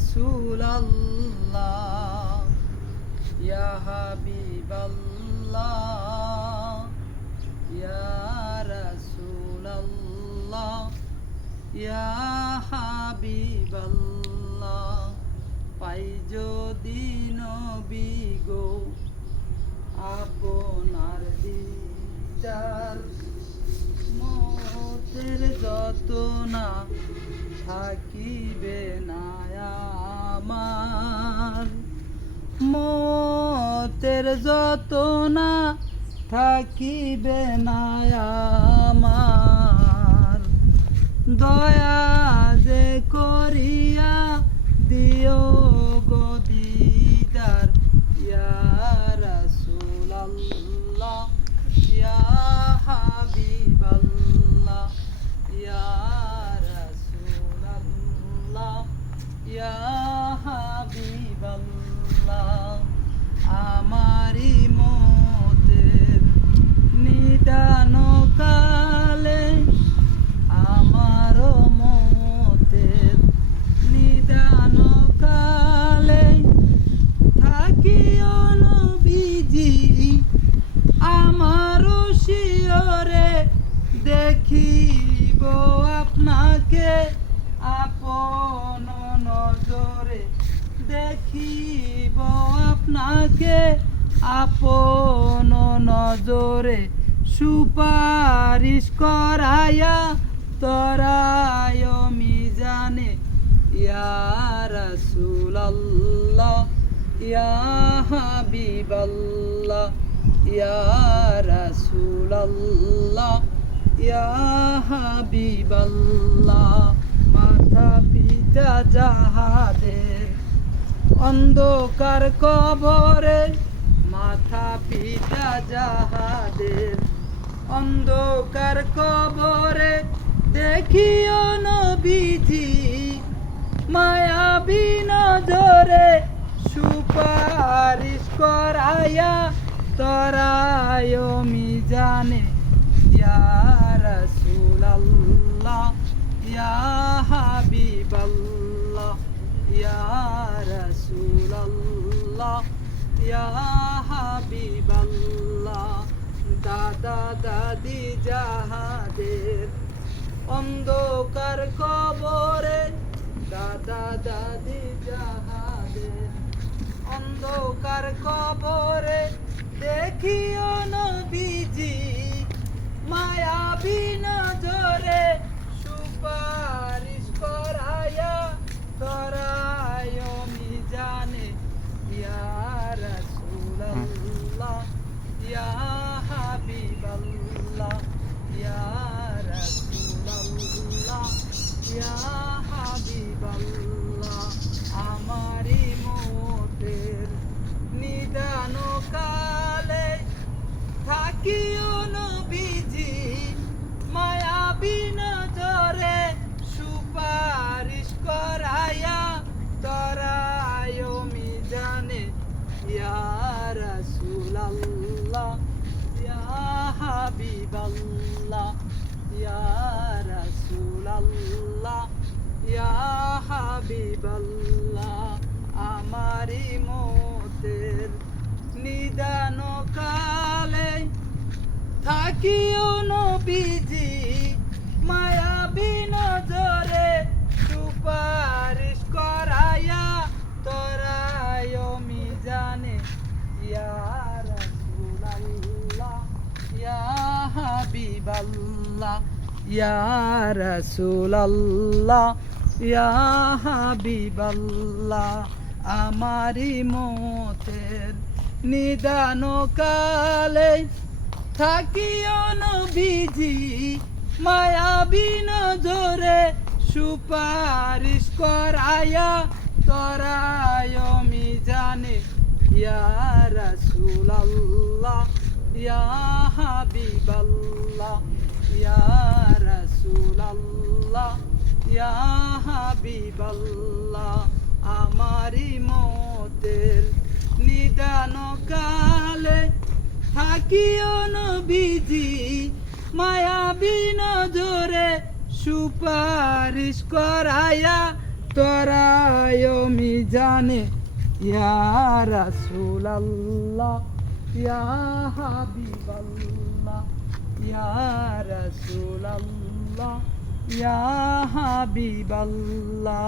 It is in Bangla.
রাসূলাল্লাহ ইয়া হাবিবাল্লাহ ইয়া রাসূলাল্লাহ ইয়া হাবিবাল্লাহ পাই যদি নবী গো আপনার দিদার মতের যত না থাকিবে না আমার মতের যত না থাকিবে না আমার দয়া যে করিয়া দিও গো দিদার ইয়া রাসূলাল্লাহ ইয়া হাবিবাল্লাহ ইয়া রাসূলাল্লাহ ইয়া হাবিবাল্লাহ আমারি মতের নিদান কালে আমারও মতের নিদান কালে থাকিও নবীজি আমারও শিয়রে দেখিব আপনাকে আপন নজরে দেখিব আপনাকে আপন নজরে সুপারিশ করায়া তরায় মিজানে ইয়া রাসূলাল্লাহ ইয়া হাবিবাল্লাহ ইয়া রাসূলাল্লাহ ইয়া হাবিবাল্লাহ মাতা পিতা যাহাদের অন্ধকার কবরে মাতা পিতা যাহাদের অন্ধকার কবরে দেখিও নবীজি মায়াবী নজরে সুপারিশ করায়া তরায় মিজানে ইয়া রাসূলাল্লাহ ইয়া হাবিবাল্লাহ ইয়া রাসূলাল্লাহ ইয়া হাবিবাল্লাহ দাদা দাদি যাহাদের অন্ধকার কবরে দাদা দাদি যাহাদের অন্ধকার কবরে দেখিও নবীজি মায়াবী নজরে সুপারিশ করায়া তরায় মিজানে ইয়া রাসূলাল্লাহ ইয়া হাবিবাল্লাহ ইয়া রাসূলাল্লাহ ইয়া হাবিবাল্লাহ আমারি মতের নিদান কালে থাকিও নবীজি মায়াবী নজরে সুপারিশ করায়া তরায় মিজানে ইয়া রাসূলাল্লাহ ইয়া হাবিবাল্লাহ ইয়া রাসূলাল্লাহ ইয়া হাবিবাল্লাহ আমারি মতের নিদান কালে থাকিও নবীজি মায়াবী নজরে সুপারিশ করায়া তরায় মিজানে ইয়া রাসূলাল্লাহ ইয়া হাবিবাল্লাহ ইয়া রাসূলাল্লাহ ইয়া হাবিবাল্লাহ আমারি মতের নিদান কালে থাকিও নবীজি মায়াবী নজরে সুপারিশ করায়া তরায় মিজানে ইয়া রাসূলাল্লাহ ইয়া হাবিবাল্লাহ ইয়া রাসূলাল্লাহ ইয়া হাবিবাল্লাহ আমারি মতের নিদান কালে থাকিও নবীজি মায়াবী নজরে সুপারিশ করায়া তরায় জানে ইয়া রাসূলুল্লাহ ইয়া হাবিবাল্লাহ ইয়া রাসূলুল্লাহ ইয়া হাবিবাল্লাহ